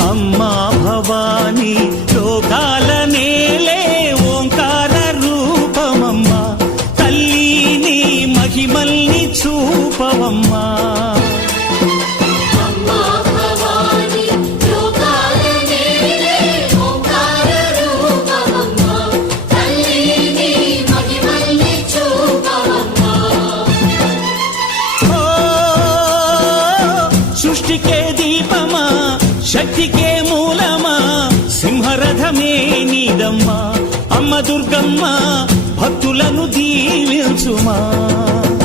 అమ్మా భవానీ లోకాల నేలే ఓంకార రూపమమ్మా, తల్లి నీ మహిమల్ని చూపవమ్మా. సృష్టికే దీపమా, శక్తికే మూలమా, సింహరథమే నీదమ్మా. అమ్మ దుర్గమ్మ భక్తులను దీవించుమా.